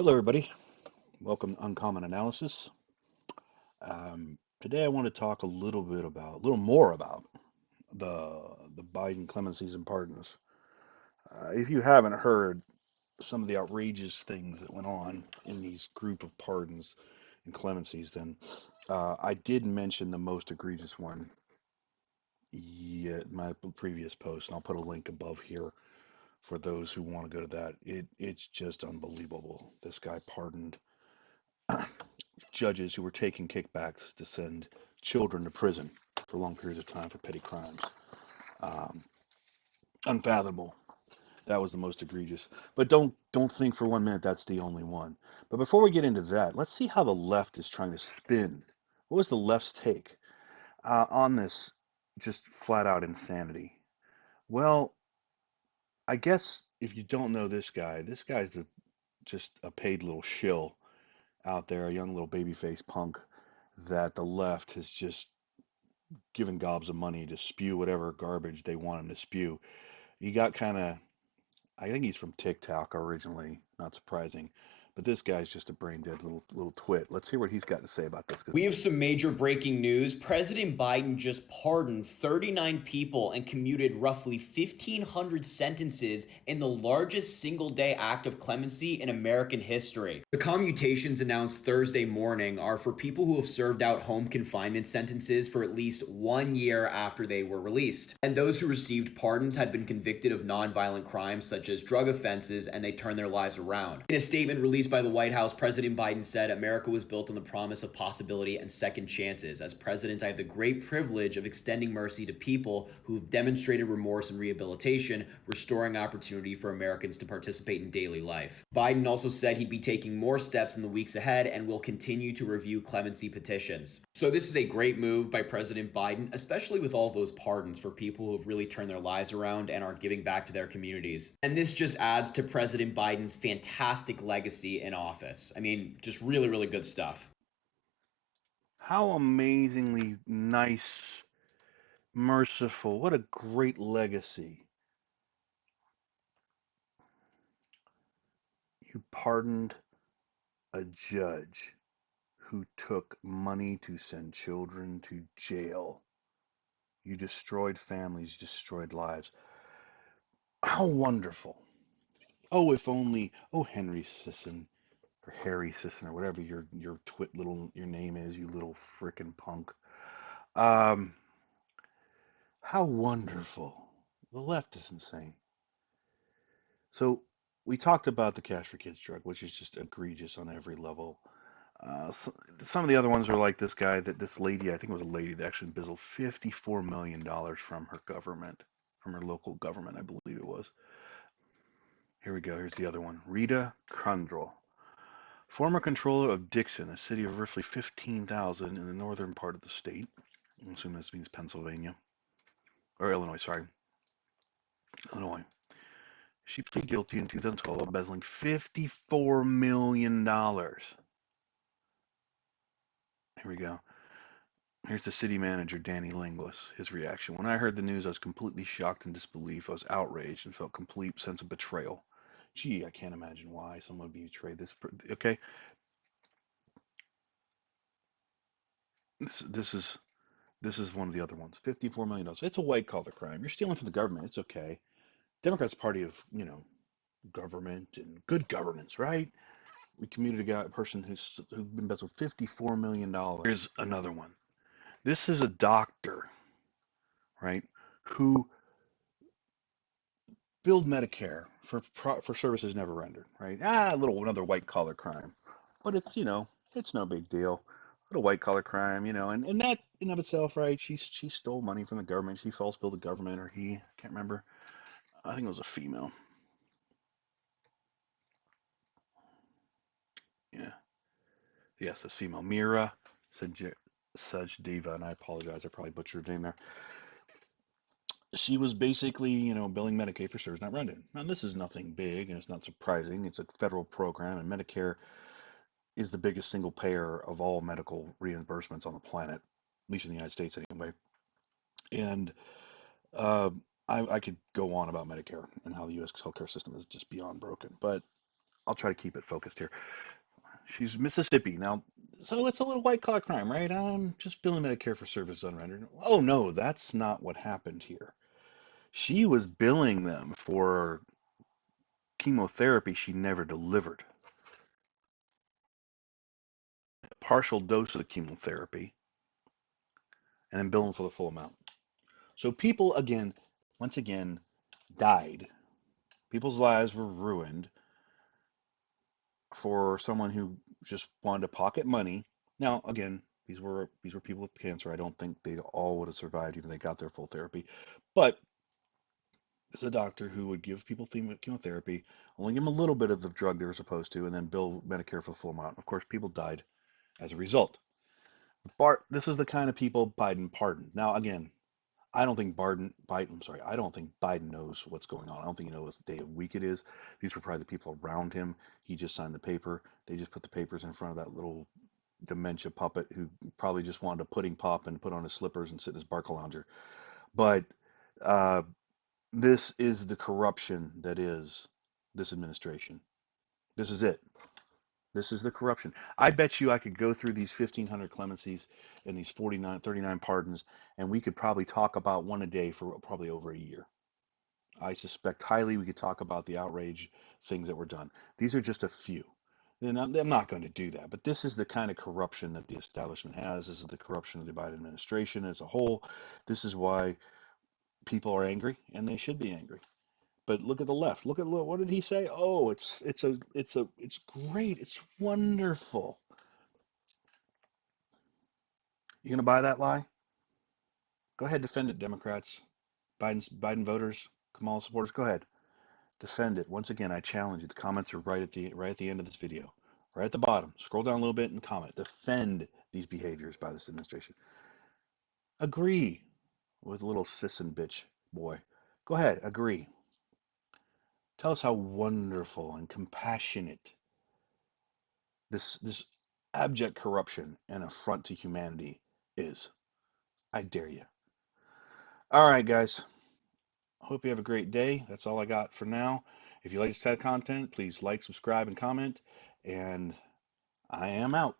Hello, everybody. Welcome to Uncommon Analysis. Today, I want to talk a little more about the the Biden clemencies and pardons. If you haven't heard some of the outrageous things that went on in these group of pardons and clemencies, then I did mention the most egregious one in my previous post, and I'll put a link above here for those who want to go to that. It's just unbelievable. This guy pardoned judges who were taking kickbacks to send children to prison for long periods of time for petty crimes. Um, Unfathomable. That was the most egregious. But don't think for 1 minute that's the only one. But before we get into that, let's see how the left is trying to spin. What was the left's take on this just flat out insanity? Well, I guess if you don't know this guy's just a paid little shill out there, a young little babyface punk that the left has just given gobs of money to spew whatever garbage they want him to spew. He got kind of, I think he's from TikTok originally, not surprising, but this guy's just a brain dead little twit. Let's hear what he's got to say about this. We have some major breaking news. President Biden just pardoned 39 people and commuted roughly 1,500 sentences in the largest single day act of clemency in American history. The commutations announced Thursday morning are for people who have served out home confinement sentences for at least 1 year after they were released. And those who received pardons had been convicted of nonviolent crimes such as drug offenses, and they turned their lives around. In a statement released by the White House, President Biden said America was built on the promise of possibility and second chances. As president, I have the great privilege of extending mercy to people who have demonstrated remorse and rehabilitation, restoring opportunity for Americans to participate in daily life. Biden also said he'd be taking more steps in the weeks ahead and will continue to review clemency petitions. So this is a great move by President Biden, especially with all of those pardons for people who have really turned their lives around and are giving back to their communities. And this just adds to President Biden's fantastic legacy in office. I mean, just really, really good stuff. How amazingly nice, merciful, what a great legacy. You pardoned a judge who took money to send children to jail. You destroyed families, you destroyed lives. How wonderful. Oh, if only, oh, Henry Sisson, or Harry Sisson, or whatever your twit little your name is, you little frickin' punk. Um, how wonderful. The left is insane. So we talked about the Cash for Kids drug, which is just egregious on every level. Some of the other ones are like this lady, I think it was a lady that actually embezzled $54 million from her government, from her local government, I believe it was. Here we go. Here's the other one. Rita Crundrell, former controller of Dixon, a city of roughly 15,000 in the northern part of the state. I'm assuming this means Pennsylvania. Or Illinois, sorry. Illinois. She pleaded guilty in 2012 embezzling $54 million. Here we go. Here's the city manager, Danny Linglis. His reaction. When I heard the news, I was completely shocked and disbelief. I was outraged and felt complete sense of betrayal. Gee, I can't imagine why someone would be betrayed. Okay, this is one of the other ones. $54 million. It's a white collar crime. You're stealing from the government. It's okay. Democrats' party of government and good governance, right? We commuted a person who's been embezzled $54 million. Here's another one. This is a doctor, right, who billed Medicare for services never rendered, right? Another white collar crime, but it's no big deal. Little white collar crime, and that in of itself, right? She stole money from the government. She false billed the government, or he, I can't remember. I think it was a female. Yeah, yes, this female, Mira Sajdeva, and I apologize, I probably butchered her name there. She was basically, billing Medicaid for service not rendered. Now, this is nothing big, and it's not surprising. It's a federal program, and Medicare is the biggest single payer of all medical reimbursements on the planet, at least in the United States anyway. And uh, I could go on about Medicare and how the U.S. healthcare system is just beyond broken, but I'll try to keep it focused here. She's Mississippi. Now, so it's a little white collar crime, right? I'm just billing Medicare for services unrendered. Oh, no, that's not what happened here. She was billing them for chemotherapy she never delivered, a partial dose of the chemotherapy, and then billing for the full amount. So people, again, once again, died. People's lives were ruined for someone who just wanted to pocket money. Now, again, these were people with cancer. I don't think they all would have survived even if they got their full therapy. But this is a doctor who would give people chemotherapy, only give them a little bit of the drug they were supposed to, and then bill Medicare for the full amount. Of course, people died as a result. This is the kind of people Biden pardoned. Now, again, I don't think I'm sorry, I don't think Biden knows what's going on. I don't think he knows what day of week it is. These were probably the people around him. He just signed the paper. They just put the papers in front of that little dementia puppet who probably just wanted a pudding pop and put on his slippers and sit in his barca lounger. But uh, this is the corruption that is this administration. This is it. This is the corruption. I bet you I could go through these 1,500 clemencies and these 39 pardons, and we could probably talk about one a day for probably over a year. I suspect highly we could talk about the outrage things that were done. These are just a few. And I'm not going to do that, but this is the kind of corruption that the establishment has. This is the corruption of the Biden administration as a whole. This is why people are angry, and they should be angry. But look at the left. Look, what did he say? Oh, it's great. It's wonderful. You gonna buy that lie? Go ahead, defend it, Democrats, Biden voters, Kamala supporters. Go ahead, defend it. Once again, I challenge you. The comments are right at the end of this video, right at the bottom. Scroll down a little bit and comment. Defend these behaviors by this administration. Agree with little sis and bitch boy. Go ahead, agree. Tell us how wonderful and compassionate this abject corruption and affront to humanity is. I dare you. All right, guys. Hope you have a great day. That's all I got for now. If you like this type of content, please like, subscribe, and comment. And I am out.